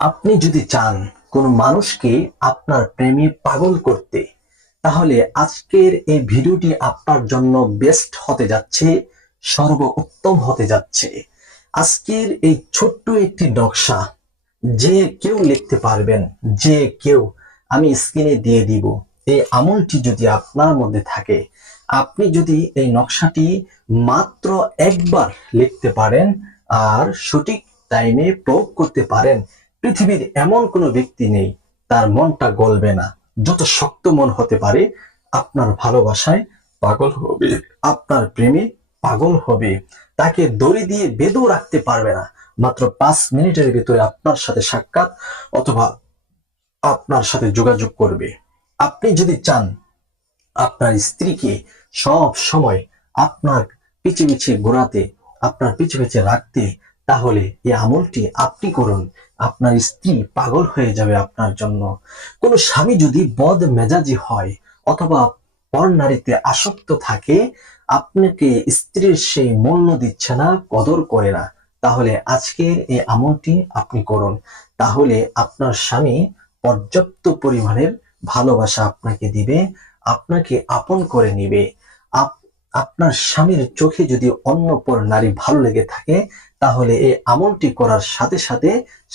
আপনি যদি চান কোনো মানুষকে আপনার প্রেমে পাগল করতে, তাহলে আজকের এই ভিডিওটি আপনার জন্য বেস্ট হতে যাচ্ছে, সর্বোত্তম হতে যাচ্ছে। আজকের এই ছোট্ট একটি নকশা যে কেউ লিখতে পারবেন, যে কেউ, আমি স্ক্রিনে দিয়ে দিব। এই আমলটি যদি আপনার মধ্যে থাকে, আপনি যদি এই নকশাটি মাত্র একবার লিখতে পারেন আর সঠিক টাইমে প্রয়োগ করতে পারেন, পৃথিবীর এমন কোনো ব্যক্তি নেই তার মনটা গলবে না। যত শক্ত মন হতে পারে, আপনার ভালোবাসায় পাগল হবে, আপনার প্রেমে পাগল হবে, তাকে দড়ি দিয়ে বেঁধেও রাখতে পারবে না। মাত্র 5 মিনিটের ভিতরে আপনার সাথে সাক্ষাৎ অথবা আপনার সাথে যোগাযোগ করবে। আপনি যদি চান আপনার স্ত্রীকে সব সময় আপনার পিছে পিছে ঘোরাতে, আপনার পিছে পিছে রাখতে, তাহলে এই আমলটি আপনি করুন। আপনার স্ত্রী পাগল হয়ে যাবে আপনার জন্য। কোনো স্বামী যদি বদ মেজাজি হয় অথবা পর নারীতে আসক্ত থাকে, আপনাকে স্ত্রীর সেই মূল্য দিচ্ছে না, কদর করে না, তাহলে আজকের এই আমলটি আপনি করুন। তাহলে আপনার স্বামী পর্যাপ্ত পরিমাণের ভালোবাসা আপনাকে দিবে, আপনাকে আপন করে নিবে। আপনার স্বামীর চোখে যদি অন্য পর নারী ভালো লেগে থাকে, তাহলে এই আমলটি করার সাথে সাথে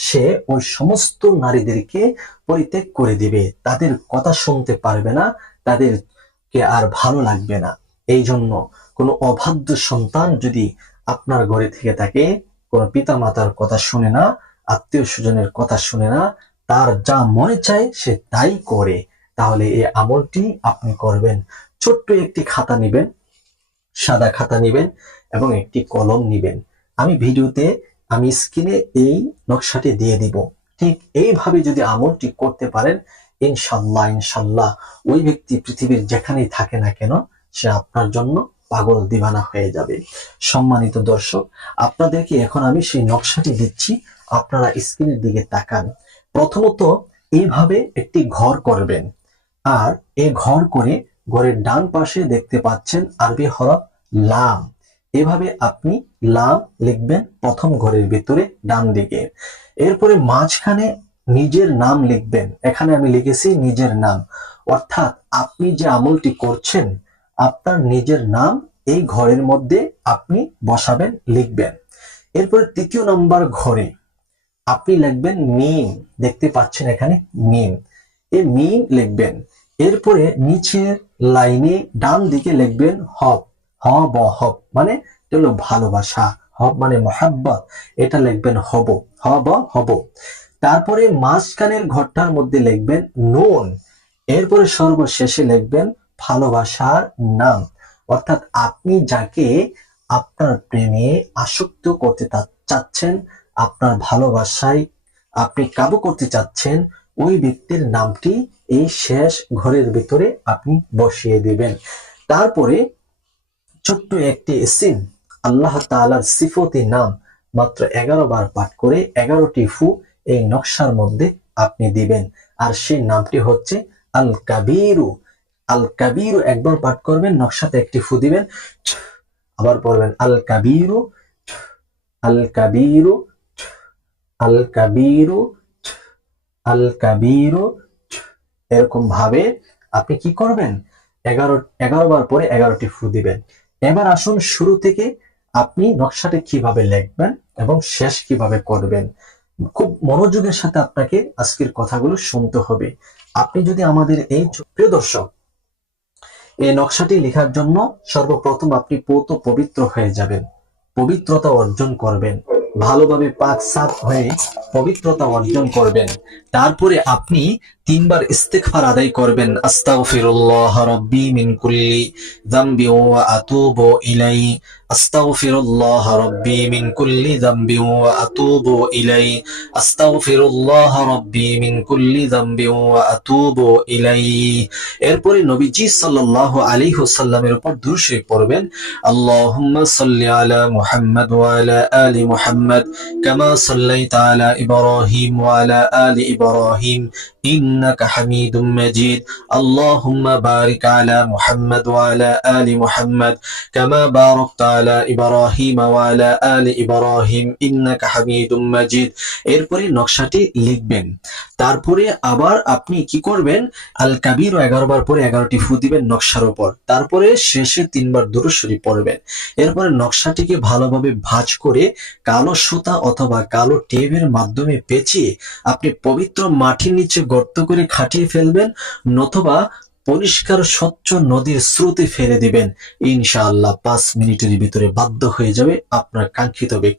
সে ওই সমস্ত নারীদেরকে পরিত্যাগ করে দিবে, তাদের কথা শুনতে পারবে না, তাদেরকে আর ভালো লাগবে না। এই জন্য কোনো অবাধ্য সন্তান যদি আপনার ঘরে থেকে থাকে, কোনো পিতা মাতার কথা শুনে না, আত্মীয় স্বজনের কথা শুনে না, তার যা মনে চায় সে তাই করে, তাহলে এই আমলটি আপনি করবেন। ছোট্ট একটি খাতা নেবেন, সাদা খাতা নেবেন এবং একটি কলম নেবেন। আমি ভিডিওতে, আমি স্ক্রিনে এই নকশাটি দিয়ে দিব। ঠিক এইভাবে যদি আমলটি করতে পারেন, ইনশাল্লাহ ইনশাল্লাহ ওই ব্যক্তি পৃথিবীর যেখানেই থাকে না কেন, সে আপনার জন্য পাগল দিবানা হয়ে যাবে। সম্মানিত দর্শক, আপনাদেরকে এখন আমি সেই নকশাটি দিচ্ছি, আপনারা স্ক্রিনের দিকে তাকান। প্রথমত এইভাবে একটি ঘর করবেন, আর এই ঘর করে ঘরের ডান পাশে দেখতে পাচ্ছেন আরবি হরফ লাম। এভাবে আপনি লাম লিখবেন প্রথম ঘরের ভিতরে ডান দিকে। এরপরে মাঝখানে নিজের নাম লিখবেন। এখানে আমি লিখেছি নিজের নাম, অর্থাৎ আপনি যে আমলটি করছেন আপনার নিজের নাম এই ঘরের মধ্যে আপনি বসাবেন, লিখবেন। এরপরে তৃতীয় নম্বর ঘরে আপনি লিখবেন মিম, দেখতে পাচ্ছেন এখানে মিম, এই মিম লিখবেন। এরপরে নিচের লাইনে ডান দিকে লিখবেন হব, হব হব মানে হলো ভালোবাসা, হব মানে মোহাব্বত, এটা লিখবেন হব, হব হব। তারপরে মাঝখানের ঘরটার মধ্যে লিখবেন নুন। এরপরে সর্বশেষে লিখবেন ভালোবাসার নাম, অর্থাৎ আপনি যাকে আপনার প্রেমে আসক্ত করতে চাচ্ছেন, আপনার ভালোবাসায় আপনি কাবু করতে চাচ্ছেন, ওই ব্যক্তির নামটি এই শেষ ঘরের ভিতরে আপনি বসিয়ে দিবেন। তারপরে ছোট্ট একটি ইসিম, আল্লাহ তাআলার সিফতি নাম মাত্র 11 বার পাঠ করে 11টি ফু এই নকশার মধ্যে আপনি দিবেন। আর সেই নামটি হচ্ছে আল কাবীরু। আল কাবীরু একবার পাঠ করবেন, নকশাতে একটি ফু দিবেন, আবার পড়বেন আল কাবীরু, আল কাবীরু, আল কাবীরু, আল কাবীরু। এরকম ভাবে আপনি কি করবেন, 11 বার পরে 11টি ফু দিবেন। এবার আসুন শুরু থেকে আপনি নকশাটি কিভাবে লিখবেন এবং শেষ কিভাবে করবেন। খুব মনোযোগের সাথে আপনাকে আজকের কথাগুলো শুনতে হবে। আপনি যদি আমাদের এই প্রিয় দর্শক, এই নকশাটি লেখার জন্য সর্বপ্রথম আপনি পবিত্র হয়ে যাবেন, পবিত্রতা অর্জন করবেন, ভালোভাবে পাক সাফ হয়ে পবিত্রতা অর্জন করবেন। তারপরে আপনি 3 বার ইস্তিগফার আদায় করবেন, আস্তাগফিরুল্লাহ রাব্বি মিন কুল্লি যামবি ওয়া আতুবু ইলাইহি, আস্তাগফিরুল্লাহ রাব্বি মিন কুল্লি যামবি ওয়া আতুবু ইলাইহি, আস্তাগফিরুল্লাহ রাব্বি মিন কুল্লি যামবি ওয়া আতুবু ইলাইহি। এরপরে নবীজি সাল্লাল্লাহু আলাইহি ওয়াসাল্লামের উপর দুরূদ শরীফ পড়বেন, আল্লাহুম্মা সাল্লি আলা মুহাম্মাদ ওয়া আলা আলি মুহাম্মাদ কামা সাল্লাইতা আলা ইব্রাহিম ওয়া আলা আলি ইব্রাহিম ইন্নাকা হামিদুম মাজিদ। আল্লাহুম্মা বারিক আলা মুহাম্মাদ ওয়া আলা আলি মুহাম্মাদ কামা বারাকতা আলা ইব্রাহিম ওয়া আলা আলি ইব্রাহিম ইন্নাকা হামিদুম মাজিদ। এরপরে নকশাটি লিখবেন। তারপরে আবার আপনি কি করবেন, আল কাবির 11 বার পরে 11টি ফু দিবেন নকশার উপর। তারপরে শেষে 3 বার দুরূদ শরীফ পড়বেন। এরপরে নকশাটিকে ভালোভাবে ভাঁজ করে কালো সুতা অথবা কালো টেপের মাধ্যমে পেঁচিয়ে আপনি পবিত্র মাটির নিচে গর্ত করে খাটিয়ে ফেলবেন, নতুবা পরিষ্কার স্বচ্ছ নদীর স্রোতে ফেলে দিবেন। ইনশাআল্লাহ 5 মিনিটের ভিতরে বাধ্য হয়ে যাবে আপনার কাঙ্ক্ষিত ব্যক্তি।